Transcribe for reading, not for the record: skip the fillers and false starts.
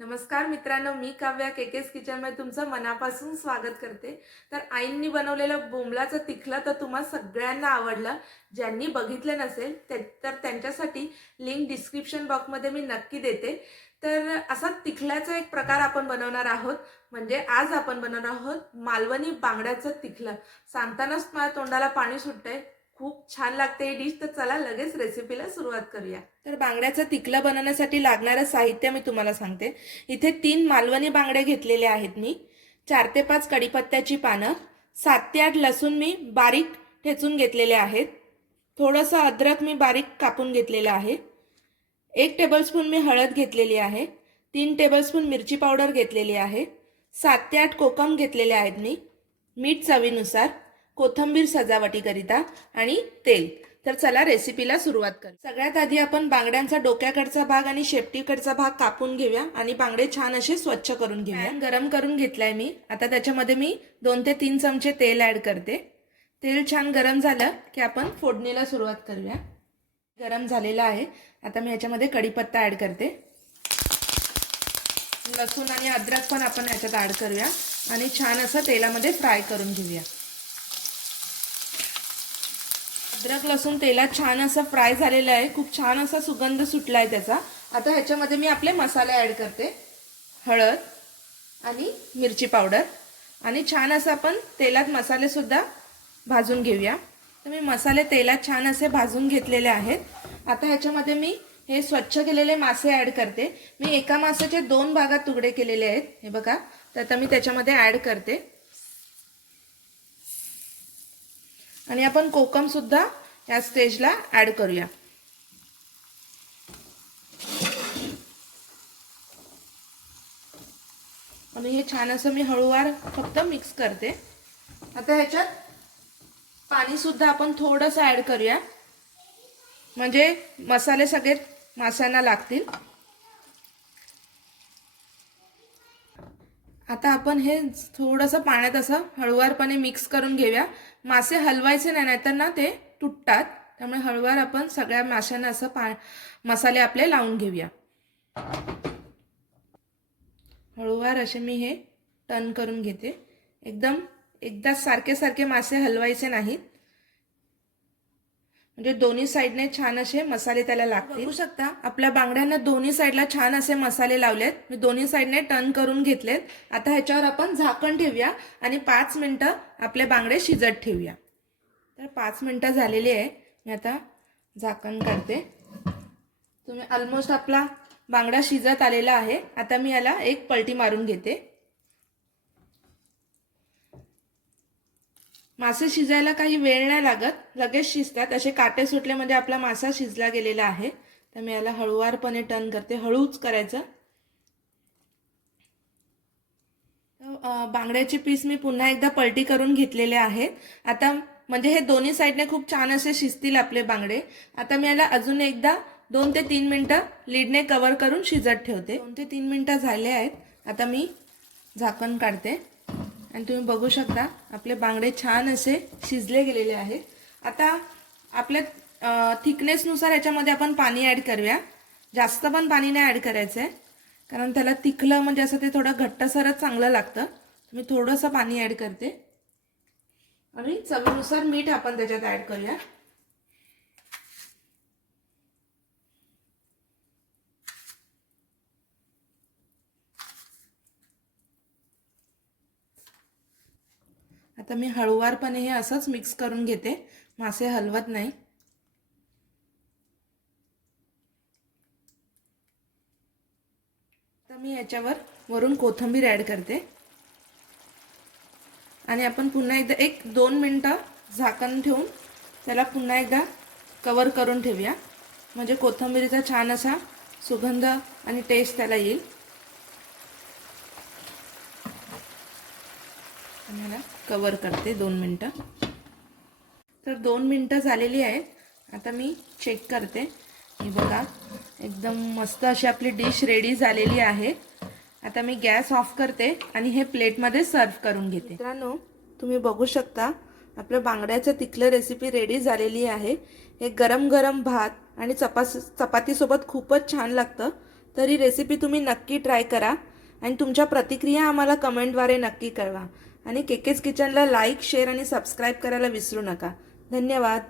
नमस्कार मित्रांनो, मी काव्या केकेस किचनमध्ये तुमचं मनापासून स्वागत करते। तर आईंनी बनवलेलं बोंबलाचं तिखलं तर तुम्हा सगळ्यांना आवडलं। ज्यांनी बघितलं नसेल तर त्यांच्यासाठी लिंक डिस्क्रिप्शन बॉक्समध्ये मी नक्की देते। तर असा तिखल्याचा एक प्रकार आपण बनवणार आहोत, म्हणजे आज आपण बनवणार आहोत मालवणी बांगड्याचं तिखलं। सांगतानाच माझ्या तोंडाला पाणी सुटतंय, खूप छान लागते ही डिश। तर चला लगेच रेसिपीला सुरुवात करूया। तर बांगड्याचं तिखलं बनवण्यासाठी लागणारं साहित्य मी तुम्हाला सांगते। इथे 3 मालवणी बांगडे घेतलेले आहेत मी, 4 ते 5 कढीपत्त्याची पानं, 7 ते 8 लसूण मी बारीक ठेचून घेतलेले आहेत, थोडंसं अद्रक मी बारीक कापून घेतलेलं आहे, 1 टेबलस्पून मी हळद घेतलेली आहे, 3 टेबलस्पून मिरची पावडर घेतलेली आहे, 7 ते 8 कोकम घेतलेले आहेत मी, मीठ चवीनुसार, कोथिंबीर सजावटीकरिता आणि तेल। तर चला रेसिपीला सुरुवात करू। सगळ्यात आधी आपण बांगड्यांचा डोक्याकडचा भाग आणि शेपटीकडचा भाग कापून घेऊया आणि बांगडे छान असे स्वच्छ करून घेऊया। पॅन गरम करून घेतलाय मी। आता त्याच्यामध्ये मी 2 ते 3 चमचे तेल ऍड करते। तेल छान गरम झालं की आपण फोडणीला सुरुवात करूया। गरम झालेला आहे। आता मी याच्यामध्ये कढीपत्ता ऍड करते, लसूण आणि अद्रक पण आपण याच्यात ऍड करूया आणि छान असं तेलामध्ये फ्राय करून घेऊया। अद्रक लसूण तेलात छान असं फ्राय झालेलं आहे, खूप छान असा सुगंध सुटला आहे त्याचा। आता ह्याच्यामध्ये मी आपले मसाले ऍड करते, हळद आणि मिरची पावडर, आणि छान असं आपण तेलात मसाले सुद्धा भाजून घेऊया। तर मी मसाले तेलात छान असे भाजून घेतलेले आहेत। आता ह्याच्यामध्ये मी हे स्वच्छ केलेले मासे ऍड करते। मी एका माशाचे 2 भागात तुकडे केलेले आहेत, हे बघा। तर आता मी त्याच्यामध्ये ऍड करते आणि आपण कोकम सुद्धा या स्टेजला ऍड करूया। आणि हे छान असं मी हळूवार फक्त मिक्स करते। आता ह्याच्यात पाणी सुद्धा आपण थोडंसं ऍड करूया, म्हणजे मसाले सगळे माशांना लागतील। आता आपण हे थोडंसं पाण्यात असं हळूवारपणे मिक्स करून घेऊया। मासे हलवायचे नाही, नाहीतर ना ते तुटतात, त्यामुळे हळूवार आपण सगळ्या माशांना असं मसाले आपले लावून घेऊया। हळूवार असे मी हे टर्न करून घेते, एकदम एकदा सारखे सारखे मासे हलवायचे नाहीत, म्हणजे दोन्ही साइडने छान असे मसाले त्याला लागतील। बघू शकता आपल्या बांगड्यांना दोन्ही साइडला छान असे मसाले लावलेत, मी दोन्ही साइडने टर्न करून घेतलेत। आता ह्याच्यावर आपण झाकण ठेवूया आणि 5 मिनिटं आपले बांगडे शिजत ठेवूया। तर 5 मिनिटं झालेली आहे, मी आता झाकण काढते। तुम्ही ऑलमोस्ट आपला बांगडा शिजत आलेला आहे। आता मी याला एक पलटी मारून घेते। मासे शिजायला काही वेळ नाही लागत, लगेच शिजतात। असे काटे सुटले म्हणजे आपला मासा शिजला गेलेला आहे। तर मी याला हळूवारपणे टर्न करते, हळूच करायचं। बांगड्याची पीस मी पुन्हा एकदा पलटी करून घेतलेले आहेत। आता म्हणजे हे दोन्ही साइडने खूप छान असे शिजतील आपले बांगडे। आता मी याला अजून एकदा 2 ते 3 मिनिटं लीडने कव्हर करून शिजत ठेवते। 2 ते 3 मिनिटं झाले आहेत। आता मी झाकण काढते आणि तुम्ही बघू शकता आपले बांगडे छान असे शिजले गेलेले आहेत। आता आपल्या थिकनेसनुसार याच्यामध्ये आपण पाणी ऍड करूया। जास्त पण पाणी नाही ऍड करायचं आहे, कारण त्याला तिखलं म्हणजे असं ते थोडं घट्टसरच चांगलं लागतं। मी थोडंसं पाणी ऍड करते आणि चवीनुसार मीठ आपण त्याच्यात ऍड करूया। आता मी हळूवारपणे हे असंच मिक्स करून घेते, मासे हलवत नाही। आता मी याच्यावर वरून कोथिंबीर ऍड करते आणि आपण पुन्हा एकदा 1-2 मिनिटं झाकण ठेवून त्याला पुन्हा एकदा कव्हर करून ठेवूया, म्हणजे कोथिंबीरीचा छान असा सुगंध आणि टेस्ट त्याला येईल। मला कव्हर करते 2 मिनिटं। तर 2 मिनिटं झालेली आहेत। आता मी चेक करते, हे बघा एकदम मस्त अशी आपली डिश रेडी झालेली आहे। आता मी गॅस ऑफ करते आणि हे प्लेटमध्ये सर्व करून घेते। मित्रांनो तुम्ही बघू शकता आपल्या बांगड्याचं तिखलं रेसिपी रेडी झालेली आहे। हे गरम गरम भात आणि चपाती सोबत खूपच छान लागतं। तर ही रेसिपी तुम्ही नक्की ट्राय करा आणि तुमच्या प्रतिक्रिया आम्हाला कमेंटद्वारे नक्की कळवा. आणि केकेस किचनला लाईक, शेअर आणि सबस्क्राईब करायला विसरू नका. धन्यवाद.